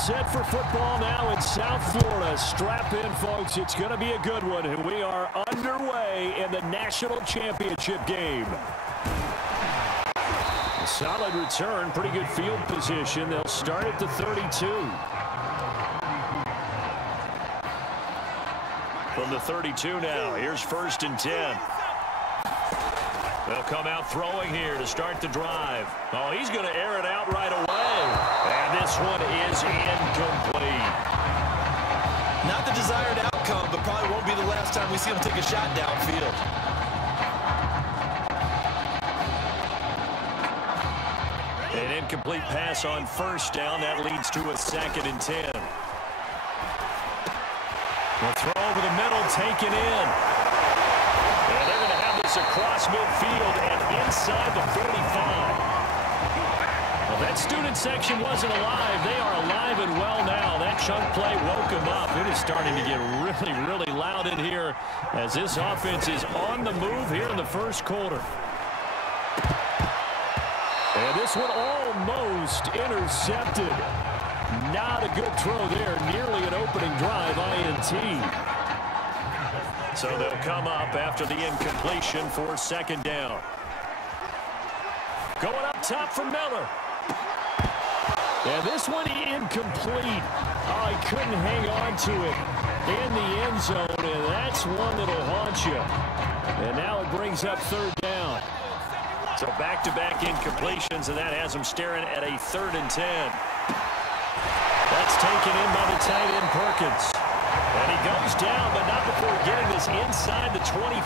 set for football now in South Florida. Strap in, folks. It's going to be a good one. And we are underway in the national championship game. A solid return, pretty good field position. They'll start at the 32. From the 32 now, here's 1st and 10. They'll come out throwing here to start the drive. Oh, he's going to air it out right away. And this one is incomplete. Not the desired outcome, but probably won't be the last time we see him take a shot downfield. An incomplete pass on 1st down. That leads to a 2nd and 10. The throw over the middle, taken in. And they're going to have this across midfield and inside the 45. Well, that student section wasn't alive. They are alive and well now. That chunk play woke them up. It is starting to get really, really loud in here as this offense is on the move here in the 1st quarter. And this one almost intercepted. Not a good throw there. Nearly an opening drive, INT. So they'll come up after the incompletion for 2nd down. Going up top for Miller. And this one incomplete. Oh, he couldn't hang on to it in the end zone, and that's one that'll haunt you. And now it brings up 3rd down. So back-to-back incompletions, and that has them staring at a 3rd and 10. That's taken in by the tight end, Perkins. And he goes down, but not before getting this inside the 25.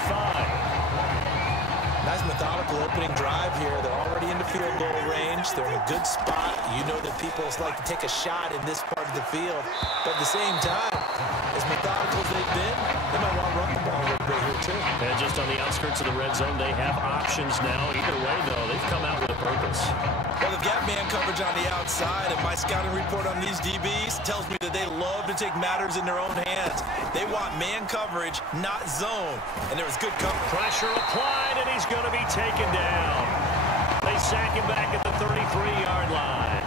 Nice methodical opening drive here. They're already into field goal range. They're in a good spot. You know that people like to take a shot in this part of the field. But at the same time, as methodical as they've been, they might want to run the ball a little bit here too. And just on the outskirts of the red zone, they have options now. Either way, though, they've come out with a purpose. Well, they've got man coverage on the outside, and my scouting report on these DBs tells me that they love to take matters in their own hands. They want man coverage, not zone. And there was good coverage. Pressure applied, and he's going to be taken down. They sack him back at the 33-yard line.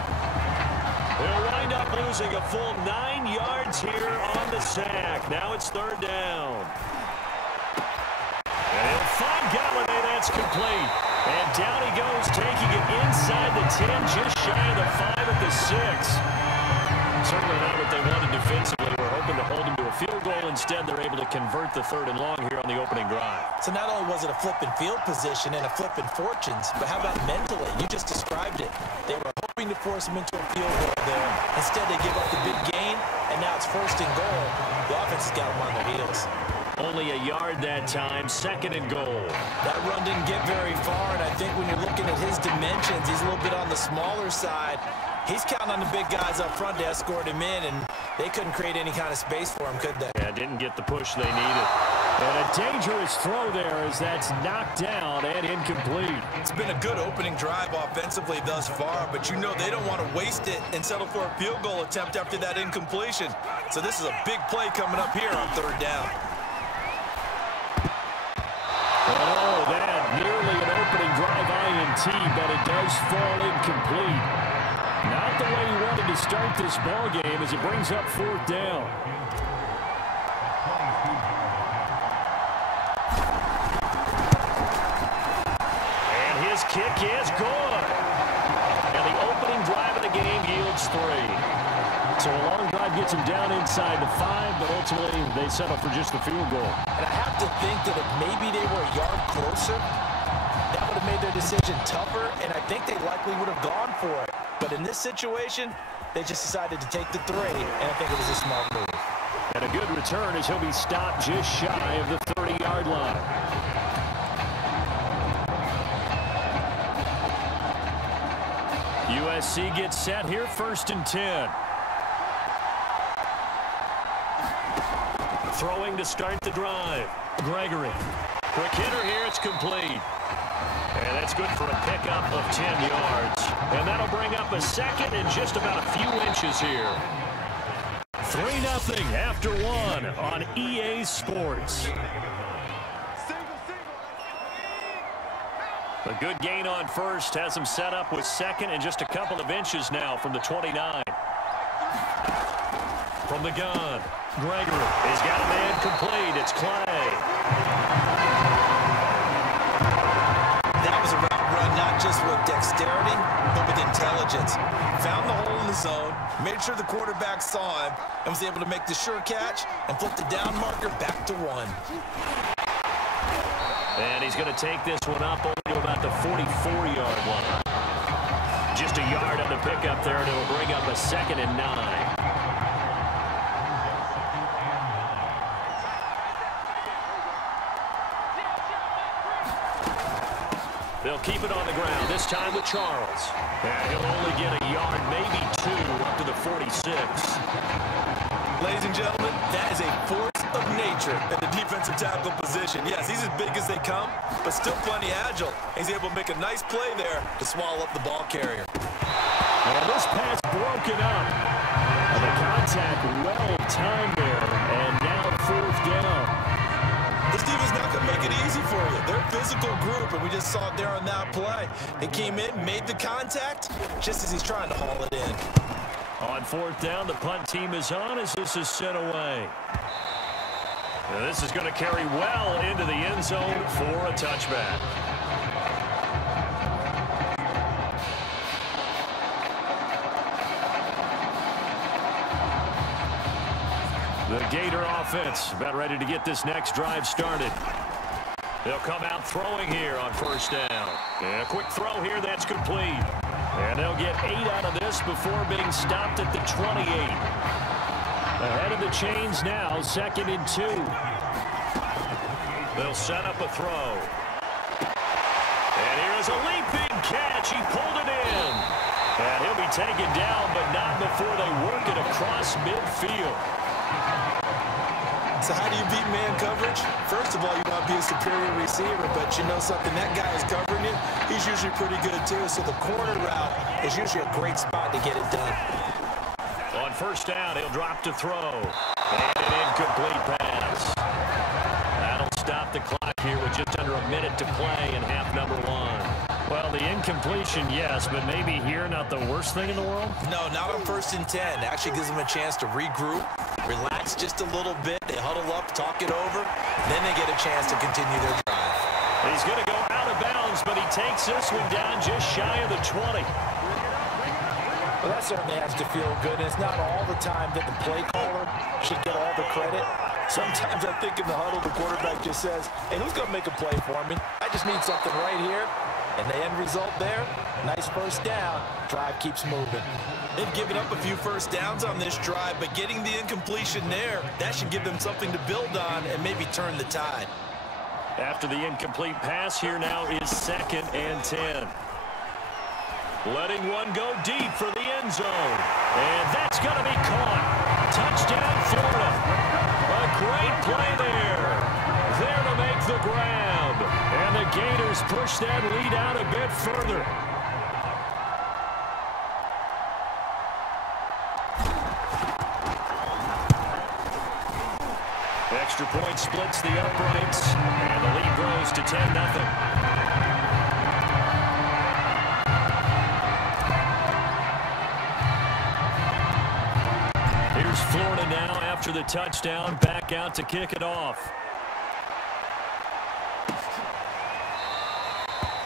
They'll wind up losing a full 9 yards here on the sack. Now it's 3rd down. And he'll find Galladay. That's complete. And down he goes, taking it inside the 10, just shy of the 5 at the 6. Certainly not what they wanted defensively. We're hoping to hold him to a field goal. Instead, they're able to convert the 3rd and long here on the opening drive. So not only was it a flip in field position and a flip in fortunes, but how about mentally? You just described it. They were hoping to force him into a field goal there. Instead, they give up the big gain, and now it's 1st and goal. The offense has got them on their heels. Only a yard that time, 2nd and goal. That run didn't get very far, and I think when you're looking at his dimensions, he's a little bit on the smaller side. He's counting on the big guys up front to escort him in, and they couldn't create any kind of space for him, could they? Yeah, didn't get the push they needed. And a dangerous throw there as that's knocked down and incomplete. It's been a good opening drive offensively thus far, but you know they don't want to waste it and settle for a field goal attempt after that incompletion. So this is a big play coming up here on 3rd down. Oh, that nearly an opening drive INT, but it does fall incomplete. Not the way he wanted to start this ball game as it brings up 4th down. And his kick is good. And the opening drive of the game yields 3. So a long drive gets him down inside the 5, but ultimately they settle for just the field goal. And I have to think that if maybe they were a yard closer, that would have made their decision tougher, and I think they likely would have gone for it. But in this situation, they just decided to take the 3, and I think it was a smart move. And a good return as he'll be stopped just shy of the 30-yard line. USC gets set here, 1st and 10. Throwing to start the drive. Gregory. Quick hitter here. It's complete. And that's good for a pickup of 10 yards. And that'll bring up a 2nd and just about a few inches here. 3-0 after 1 on EA Sports. A good gain on 1st has him set up with 2nd and just a couple of inches now from the 29. From the gun, Gregory. He's got a man complete. It's Clay. That was a route run not just with dexterity, but with intelligence. Found the hole in the zone, made sure the quarterback saw him, and was able to make the sure catch and flip the down marker back to 1. And he's going to take this one up only to about the 44-yard line. Just a yard on the pickup there, and it'll bring up a 2nd and 9. They'll keep it on the ground, this time with Charles. And he'll only get a yard, maybe 2, up to the 46. Ladies and gentlemen, that is a force of nature in the defensive tackle position. Yes, he's as big as they come, but still plenty agile. He's able to make a nice play there to swallow up the ball carrier. And this pass broken up. And the contact well timed there, and now 4th down. This defense not going to make it easy for you. They're a physical group, and we just saw it there on that play. They came in, made the contact, just as he's trying to haul it in. On 4th down, the punt team is on as this is sent away. Now this is going to carry well into the end zone for a touchback. The Gator offense about ready to get this next drive started. They'll come out throwing here on 1st down. And a quick throw here that's complete. And they'll get 8 out of this before being stopped at the 28. Ahead of the chains now, 2nd and 2. They'll set up a throw. And here's a leaping catch. He pulled it in. And he'll be taken down, but not before they work it across midfield. So how do you beat man coverage? First of all, you want to be a superior receiver, but you know something, that guy is covering you. He's usually pretty good too, so the corner route is usually a great spot to get it done. On 1st down, he'll drop to throw. And an incomplete pass. That'll stop the clock here with just under a minute to play in half number 1. Well, the incompletion, yes, but maybe here not the worst thing in the world? No, not on 1st and 10. It actually gives them a chance to regroup, relax just a little bit. They huddle up, talk it over, then they get a chance to continue their drive. He's going to go out of bounds, but he takes this one down just shy of the 20. Well, that certainly has to feel good, and it's not all the time that the play caller should get all the credit. Sometimes I think in the huddle, the quarterback just says, hey, who's going to make a play for me? I just need something right here. And the end result there, nice 1st down. Drive keeps moving. They've given up a few 1st downs on this drive, but getting the incompletion there, that should give them something to build on and maybe turn the tide. After the incomplete pass, here now is 2nd and 10. Letting one go deep for the end zone. And that's going to be caught. Touchdown, Florida. A great play there. There to make the grab. And the Gators push that lead out a bit further. Extra point splits the uprights. And the lead grows to 10-0. Florida now after the touchdown, back out to kick it off.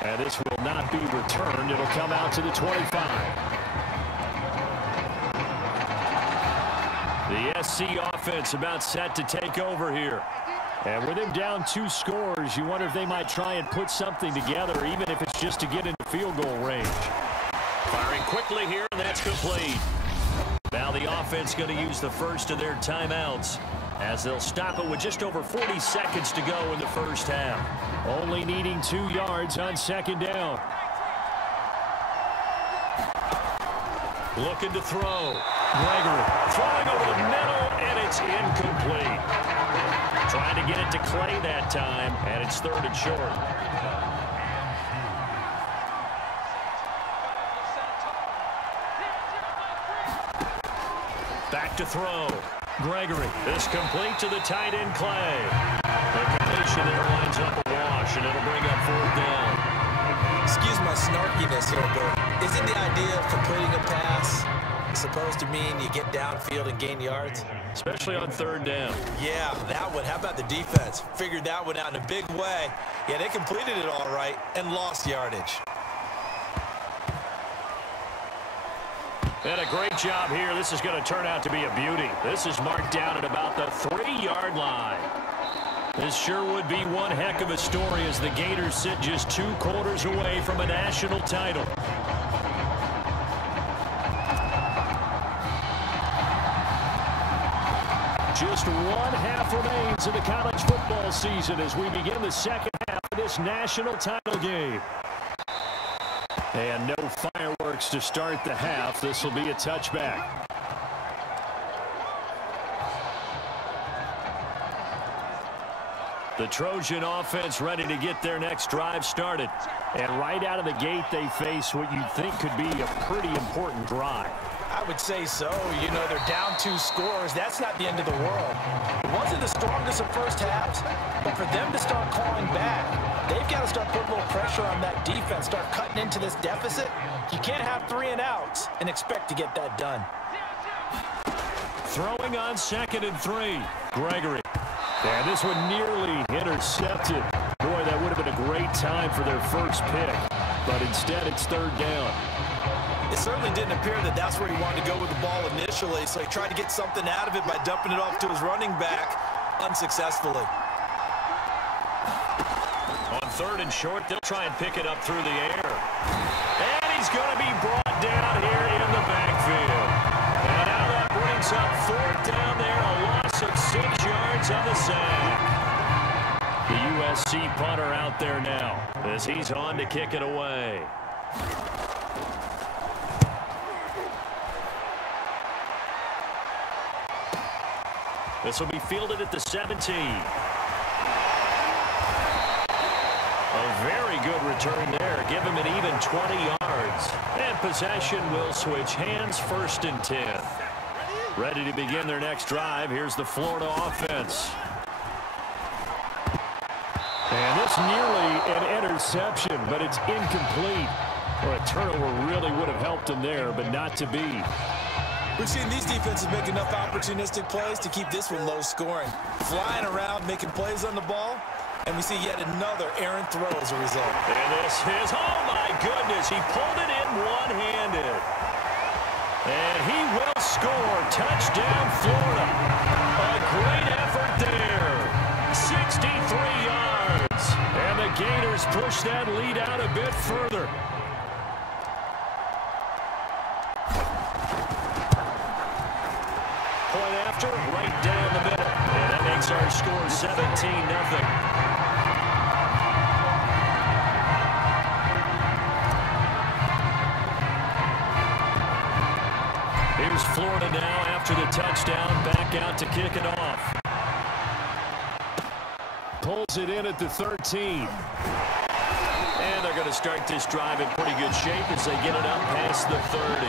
And this will not be returned. It'll come out to the 25. The SC offense about set to take over here. And with him down 2 scores, you wonder if they might try and put something together, even if it's just to get into field goal range. Firing quickly here, and that's complete. Now the offense going to use the first of their timeouts as they'll stop it with just over 40 seconds to go in the 1st half. Only needing 2 yards on 2nd down. Looking to throw. Gregory throwing over the middle, and it's incomplete. Trying to get it to Clay that time, and it's 3rd and short. Back to throw. Gregory. This complete to the tight end, Clay. The completion there lines up a wash, and it'll bring up 4th down. Excuse my snarkiness here, but isn't the idea of completing a pass supposed to mean you get downfield and gain yards? Especially on third down. Yeah, that one. How about the defense? Figured that one out in a big way. Yeah, they completed it all right and lost yardage. And a great job here. This is going to turn out to be a beauty. This is marked down at about the 3-yard line. This sure would be one heck of a story as the Gators sit just 2 quarters away from a national title. Just 1 half remains in the college football season as we begin the second half of this national title game. And no fireworks to start the half. This will be a touchback. The Trojan offense ready to get their next drive started. And right out of the gate, they face what you'd think could be a pretty important drive. I would say so. You know, they're down 2 scores. That's not the end of the world. It wasn't the strongest of first halves, but for them to start clawing back, they've got to start putting a little pressure on that defense, start cutting into this deficit. You can't have 3 and outs and expect to get that done. Throwing on 2nd and 3. Gregory. And this one nearly intercepted. Boy, that would have been a great time for their first pick. But instead, it's 3rd down. It certainly didn't appear that that's where he wanted to go with the ball initially, so he tried to get something out of it by dumping it off to his running back unsuccessfully. On 3rd and short, they'll try and pick it up through the air. And he's going to be brought down here in the backfield. And now that brings up 4th down there, a loss of 6 yards on the sack. The USC punter out there now as he's on to kick it away. This will be fielded at the 17. A very good return there. Give him an even 20 yards. And possession will switch hands, 1st and 10. Ready to begin their next drive. Here's the Florida offense. And it's nearly an interception, but it's incomplete. Well, a turnover really would have helped him there, but not to be. We've seen these defenses make enough opportunistic plays to keep this one low scoring. Flying around, making plays on the ball, and we see yet another errant throw as a result. And this is, oh my goodness, he pulled it in one-handed. And he will score. Touchdown, Florida. A great effort there. 63 yards. And the Gators push that lead out a bit further. Point after, right down the middle. And that makes our score 17-0. Here's Florida now after the touchdown, back out to kick it off. Pulls it in at the 13. And they're going to start this drive in pretty good shape as they get it up past the 30.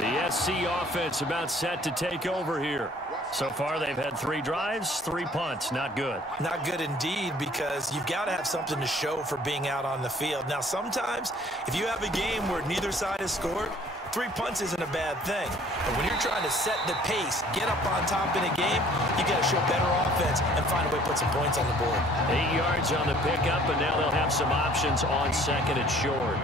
The SC offense about set to take over here. So far, they've had 3 drives, 3 punts. Not good. Not good indeed, because you've got to have something to show for being out on the field. Now, sometimes, if you have a game where neither side has scored, 3 punts isn't a bad thing. But when you're trying to set the pace, get up on top in a game, you got to show better offense and find a way to put some points on the board. 8 yards on the pickup, and now they'll have some options on 2nd and short.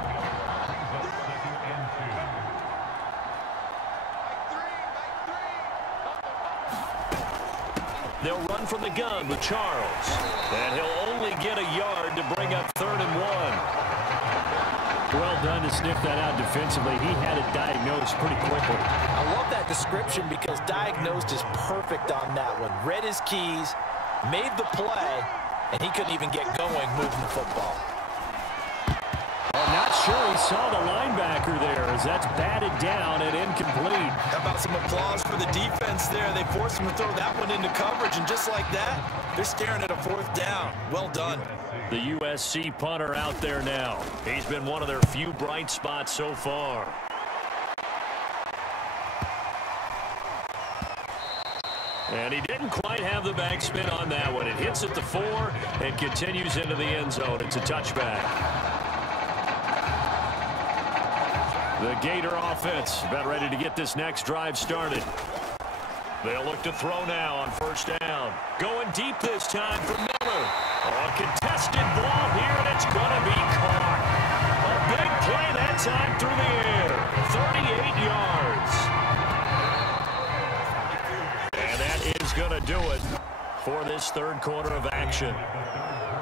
They'll run from the gun with Charles. And he'll only get a yard to bring up 3rd and 1. Well done to sniff that out defensively. He had it diagnosed pretty quickly. I love that description because diagnosed is perfect on that one. Read his keys, made the play, and he couldn't even get going moving the football. I'm not sure he saw the linebacker there as that's batted down and incomplete. How about some applause for the defense there? They forced him to throw that one into coverage, and just like that, they're staring at a 4th down. Well done. The USC punter out there now. He's been one of their few bright spots so far. And he didn't quite have the backspin on that one. It hits at the 4 and continues into the end zone. It's a touchback. The Gator offense about ready to get this next drive started. They'll look to throw now on first down. Going deep this time for Miller. A contested ball here, and it's going to be caught. A big play that time through the air. 38 yards. And that is going to do it for this third quarter of action.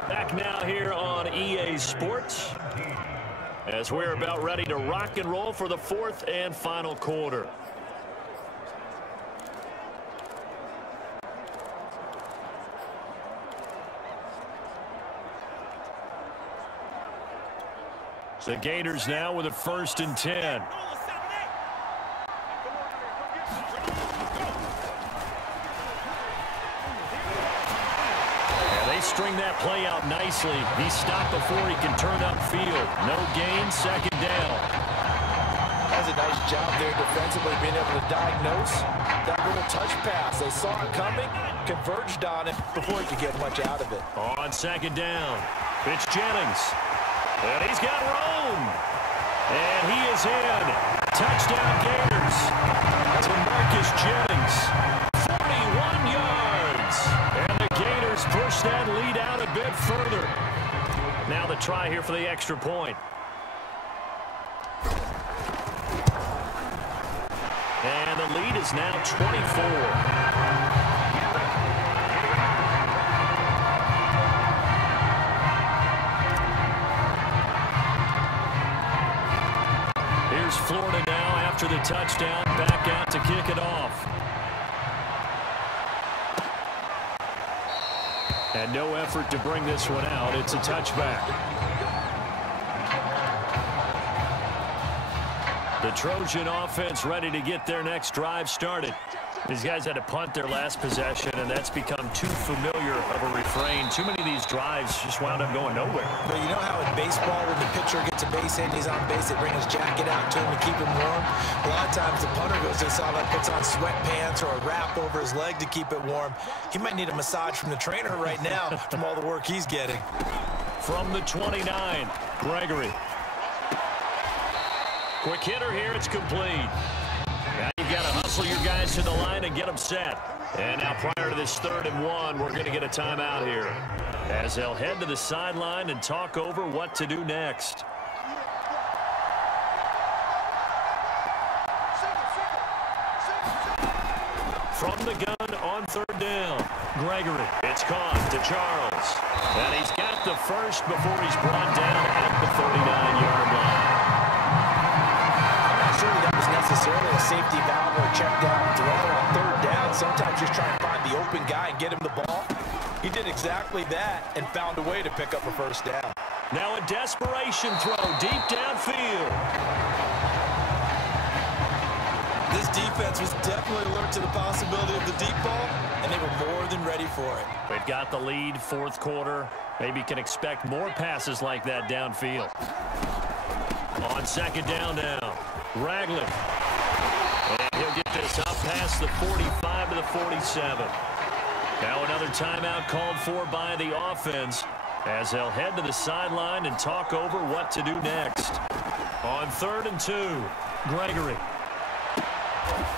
Back now here on EA Sports, as we're about ready to rock and roll for the fourth and final quarter. The Gators now with a 1st and 10. String that play out nicely. He's stopped before he can turn upfield. No gain, 2nd down. That's a nice job there defensively, being able to diagnose that little touch pass. They saw it coming, converged on it before he could get much out of it. On 2nd down, it's Jennings. And he's got room. And he is in. Touchdown Gators to Marcus Jennings. 41 yards. And the Gators push that lead out a bit further. Now the try here for the extra point. And the lead is now 24. Florida now after the touchdown, back out to kick it off. And no effort to bring this one out. It's a touchback. The Trojan offense ready to get their next drive started. These guys had to punt their last possession, and that's become too familiar of a refrain. Too many of these drives just wound up going nowhere. But you know how in baseball, when the pitcher gets a base hit and he's on base, they bring his jacket out to him to keep him warm? A lot of times the punter goes to sideline, puts on sweatpants or a wrap over his leg to keep it warm. He might need a massage from the trainer right now from all the work he's getting. From the 29, Gregory. Quick hitter here, it's complete. Now you've got to hustle your guys to the line and get them set. And now prior to this 3rd and 1, we're going to get a timeout here, as they'll head to the sideline and talk over what to do next. From the gun on 3rd down, Gregory. It's caught to Charles. And he's got the first before he's brought down at the 39-yard line. Sure, that was necessarily a safety valve or a check down throw on 3rd down. Sometimes just trying to find the open guy and get him the ball. He did exactly that and found a way to pick up a 1st down. Now a desperation throw deep downfield. This defense was definitely alert to the possibility of the deep ball, and they were more than ready for it. They've got the lead, 4th quarter. Maybe can expect more passes like that downfield. On 2nd down now. Ragland. And he'll get this up past the 45 to the 47. Now another timeout called for by the offense, as they'll head to the sideline and talk over what to do next. On 3rd and 2, Gregory.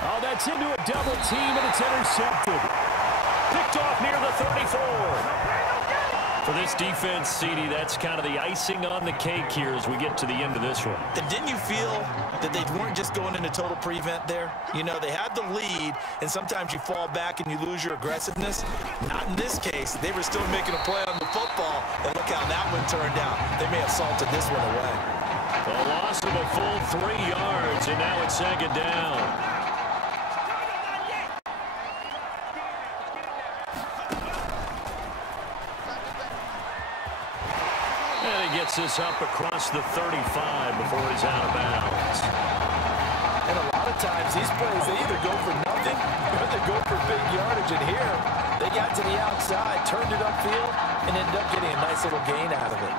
Oh, that's into a double team, and it's intercepted. Picked off near the 34. For this defense, CD, that's kind of the icing on the cake here as we get to the end of this one. And didn't you feel that they weren't just going into total prevent there? You know, they had the lead, and sometimes you fall back and you lose your aggressiveness. Not in this case. They were still making a play on the football, and look how that one turned out. They may have salted this one away. A loss of a full 3 yards, and now it's 2nd down. Gets this up across the 35 before he's out of bounds. And a lot of times these plays, they either go for nothing or they go for big yardage. And here, they got to the outside, turned it upfield, and ended up getting a nice little gain out of it.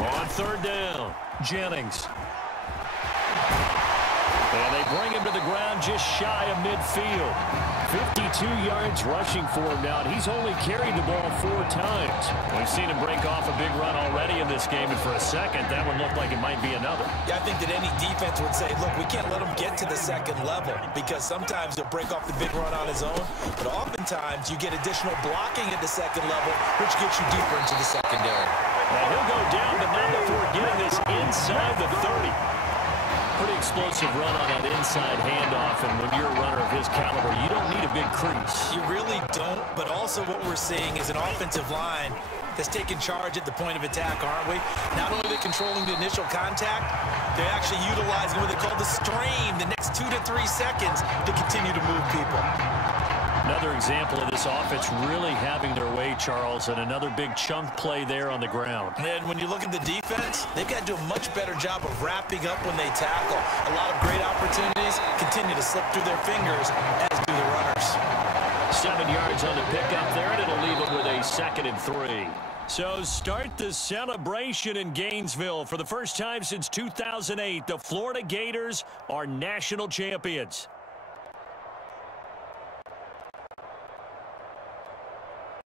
On 3rd down, Jennings. And they bring him to the ground just shy of midfield. 52 yards rushing for him now, and he's only carried the ball 4 times. We've seen him break off a big run already in this game, and for a second, that one looked like it might be another. Yeah, I think that any defense would say, look, we can't let him get to the second level, because sometimes he'll break off the big run on his own, but oftentimes you get additional blocking at the second level, which gets you deeper into the secondary. Now he'll go down, but not before getting this inside the 30. Pretty explosive run on that inside handoff, and when you're a runner of his caliber, you don't need a big crease. You really don't, but also what we're seeing is an offensive line that's taking charge at the point of attack, aren't we? Not only are they controlling the initial contact, they're actually utilizing what they call the stream, the next 2 to 3 seconds to continue to move people. Another example of this offense really having their way, Charles, and another big chunk play there on the ground. And when you look at the defense, they've got to do a much better job of wrapping up when they tackle. A lot of great opportunities continue to slip through their fingers, as do the runners. 7 yards on the pickup there, and it'll leave them with a 2nd and 3. So start the celebration in Gainesville. For the first time since 2008, the Florida Gators are national champions.